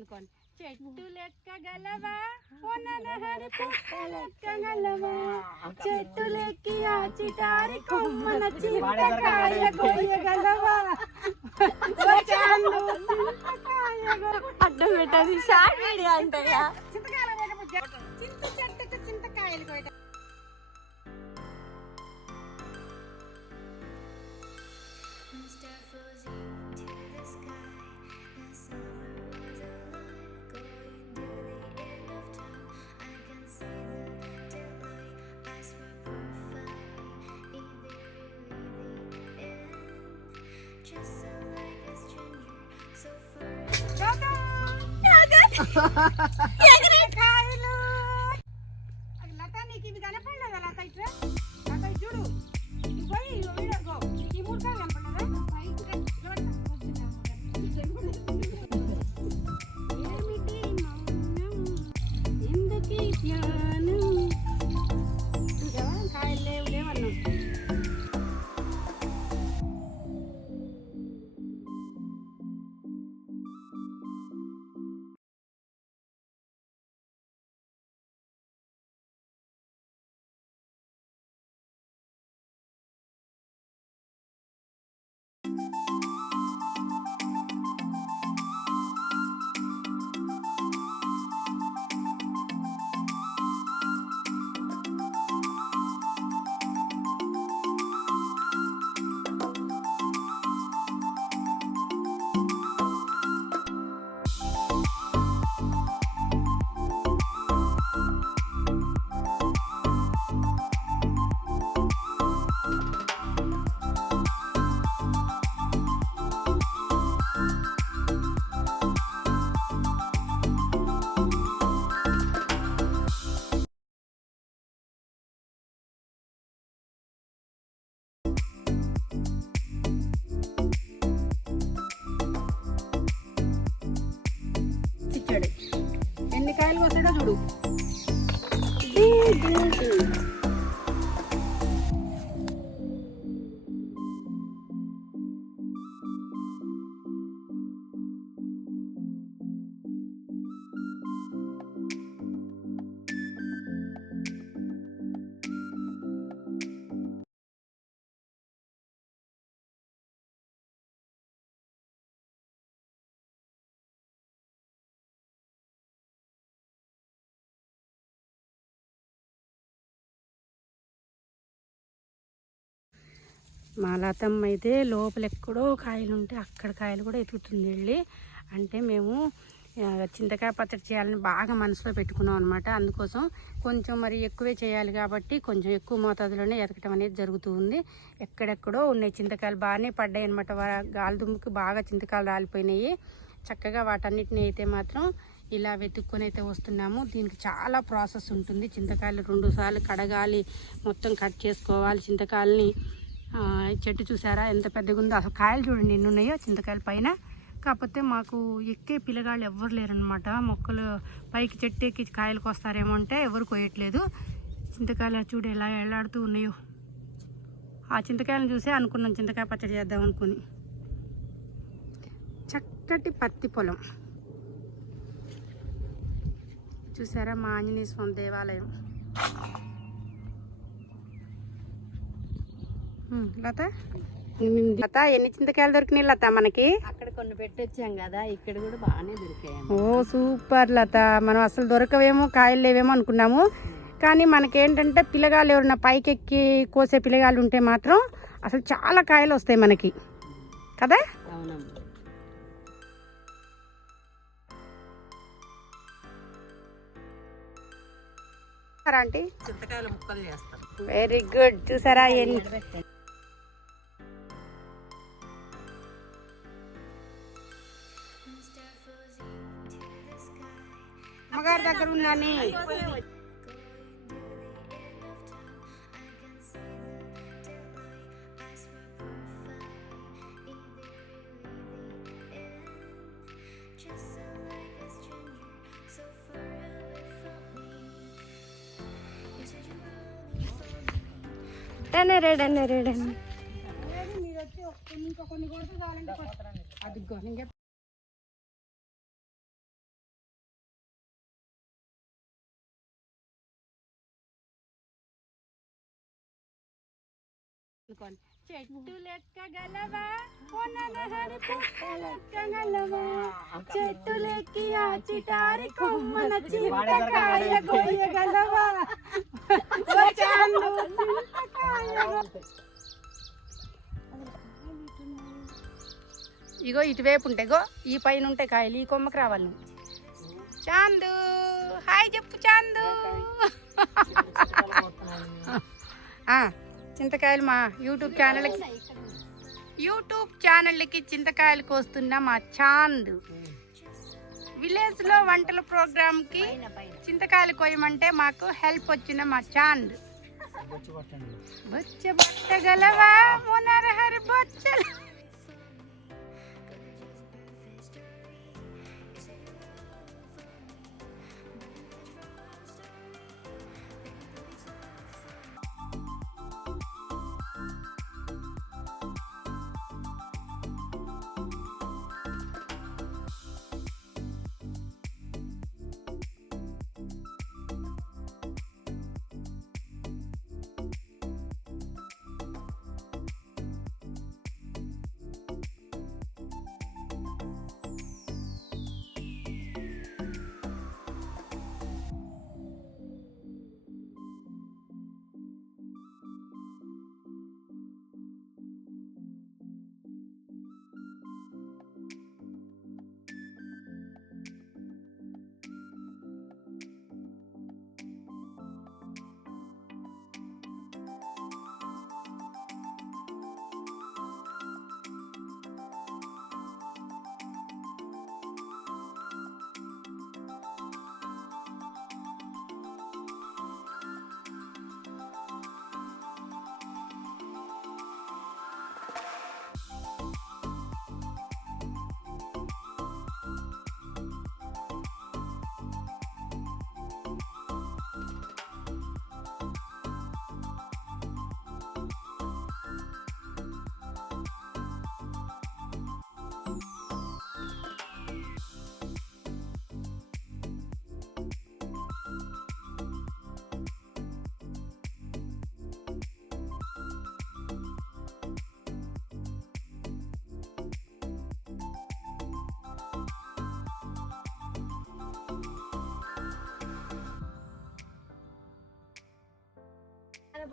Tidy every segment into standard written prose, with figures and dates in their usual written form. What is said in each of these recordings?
చెట్టు లెక్కగలవా లెక్కగలవా చెట్టు లెక్కి ఆ చిటారి కొమ్మన చింతకాయ కోయగలవా అడ్డం పెట్టది షార్ట్ వీడియో అంటగా చింత చెట్టుకు చింతకాయలు కోయట. కాయలు లత నీకు ఇవి కనపడలేదా? లత ఇట్లా లత చూడు పోయి ఈ మూడు కాయలు కనపడలేదా? ఏమిటి మౌనం ఎందుకు ధ్యానం కాయలు లేవు లేవన్నా. ఎన్ని కాయలు వస్తాడో చూడు. మా లతమ్మ అయితే లోపల ఎక్కడో కాయలు ఉంటే అక్కడ కాయలు కూడా ఎత్తుకుతుంది వెళ్ళి. అంటే మేము చింతకాయ పచ్చడి చేయాలని బాగా మనసులో పెట్టుకున్నాం అనమాట. అందుకోసం కొంచెం మరి ఎక్కువే చేయాలి కాబట్టి కొంచెం ఎక్కువ మోతాదులోనే ఎతకటం అనేది జరుగుతూ ఉంది. ఎక్కడెక్కడో ఉన్నాయి చింతకాయలు బాగానే పడ్డాయి అనమాట. గాలి దుమ్ముకి బాగా చింతకాయలు రాలిపోయినాయి. చక్కగా వాటన్నిటిని అయితే మాత్రం ఇలా వెతుక్కొని అయితే వస్తున్నాము. దీనికి చాలా ప్రాసెస్ ఉంటుంది. చింతకాయలు 2 సార్లు కడగాలి, మొత్తం కట్ చేసుకోవాలి చింతకాయలని. చెట్టు చూసారా ఎంత పెద్దగా ఉందో. అసలు కాయలు చూడండి ఎన్ని ఉన్నాయో చింతకాయల పైన. కాకపోతే మాకు ఎక్కే పిల్లగాళ్ళు ఎవ్వరు లేరనమాట. మొక్కలు పైకి చెట్టు ఎక్కి కాయలకు వస్తారేమో అంటే ఎవరు కోయట్లేదు. చింతకాయలు చూడు ఎలా ఎలాడుతూ ఉన్నాయో. ఆ చింతకాయలను చూసే అనుకున్నాం చింతకాయ పచ్చడి చేద్దాం అనుకుని. చక్కటి పత్తి పొలం చూసారా, మా ఆంజనేయ స్వామి దేవాలయం. లత లత ఎన్ని చింతకాయలు దొరికినాయి లత మనకి? అక్కడ కొన్ని పెట్టొచ్చాం కదా, ఇక్కడ కూడా బాగానే దొరికాయి. ఓ సూపర్ లత. మనం అసలు దొరకవేమో కాయలు లేవేమో అనుకున్నాము. కానీ మనకేంటంటే పిల్లగాళ్ళు ఎవరైనా పైకెక్కి కోసే పిల్లగాళ్ళు ఉంటే మాత్రం అసలు చాలా కాయలు వస్తాయి మనకి కదా. అవునమ్మా. ఆంటీ చింతకాయల ముక్కలు చేస్తాం. Very good. చూసారా ఎన్ని అమ్మగారి దగ్గర ఉన్నాని. రెడీ మీరు వచ్చి ఇంకొన్ని కొడితే చాలండి. అది చెట్టు లెక్కగలవా పొననహరి లెక్కగలవా చెట్టు లెక్కి ఆ చిటారి కొమ్మన చింతకాయ కోయగలవా ఇగో ఇటువైపు ఉంటాయి గో ఈ పైన ఉంటాయి కాయలు ఈ కొమ్మకి రావాలి నువ్వు చాందు హాయ్ చెప్పు చాందు చింతకాయలు మా యూట్యూబ్ ఛానల్కి చింతకాయలు కోస్తున్న మా చాంద్ విలేజ్ లో వంటల ప్రోగ్రామ్ కి చింతకాయలు కోయమంటే మాకు హెల్ప్ వచ్చిన మా చాంద్ బొచ్చ బట్టగలవా మొనరహరి బొచ్చలు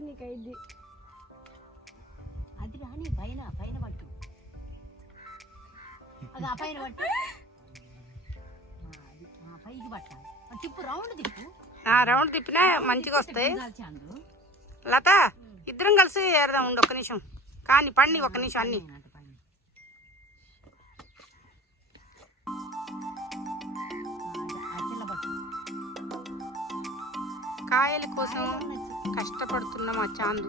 నీకైద్ది అది రాని పైన పైన పట్టు అది ఆ పైన పట్టు పైకి పట్టాలి తిప్పు రౌండ్ తిప్పు రౌండ్ తిప్పినా మంచిగా వస్తాయి లత ఇద్దరం కలిసి ఏరదాం ఉండి ఒక్క నిమిషం కానీ పండి ఒక్క నిమిషం అన్ని కాయల కోసం కష్టపడుతున్న మా చాందు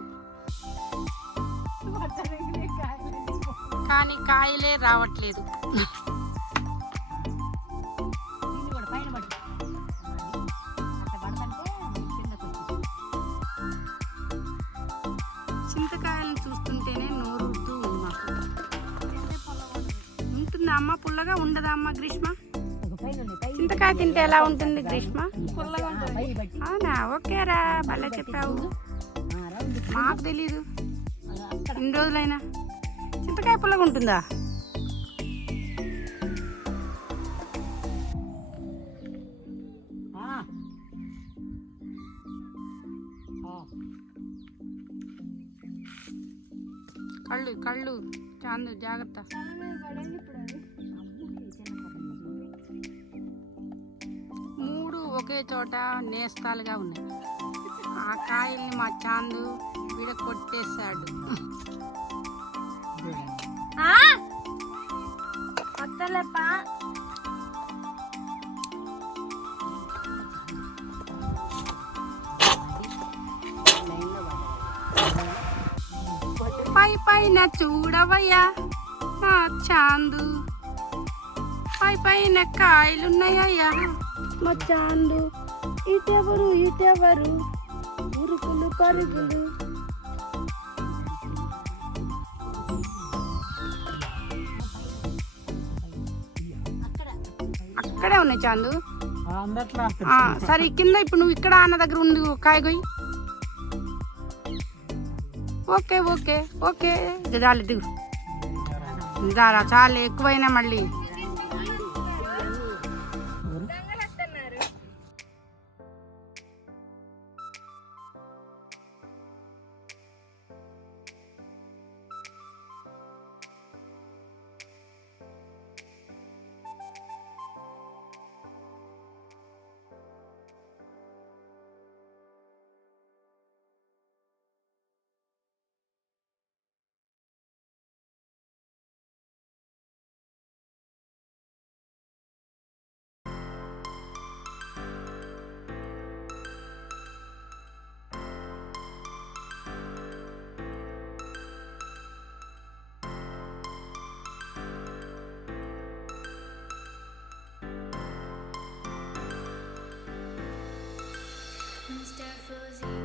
కానీ కాయలే రావట్లేదు చింతకాయలను చూస్తుంటేనే నోరుతూ ఉంది మాకు ఉంటుందా అమ్మ పుల్లగా ఉండదా అమ్మ గ్రీష్మ చింతకాయ తింటే ఎలా ఉంటుంది గ్రీష్మ అవునా ఓకేరా భలే చెప్పావు మాకు తెలీదు ఇన్ని రోజులైనా చింతకాయ పుల్లగా ఉంటుందా కళ్ళు కళ్ళు చాందు జాగ్రత్త మూడు ఒకే చోట నేస్తాలుగా ఉన్నాయి ఆ కాయల్ని మా చాందు విడ కొట్టేశాడు పై పైన చూడవయ్యా మా చాందు పై పైన కాయలున్నాయ్యా మా చాందు ఇటెవరు ఉరుకులు పరుగులు అక్కడే ఉన్నాయి చాందు సరే కింద ఇప్పుడు నువ్వు ఇక్కడ అన్న దగ్గర ఉంది కాయగొయ్యి ఓకే ఓకే ఓకే చాలు దిగు దారా చాలా ఎక్కువైనా మళ్ళీ Mr. Fuzzy.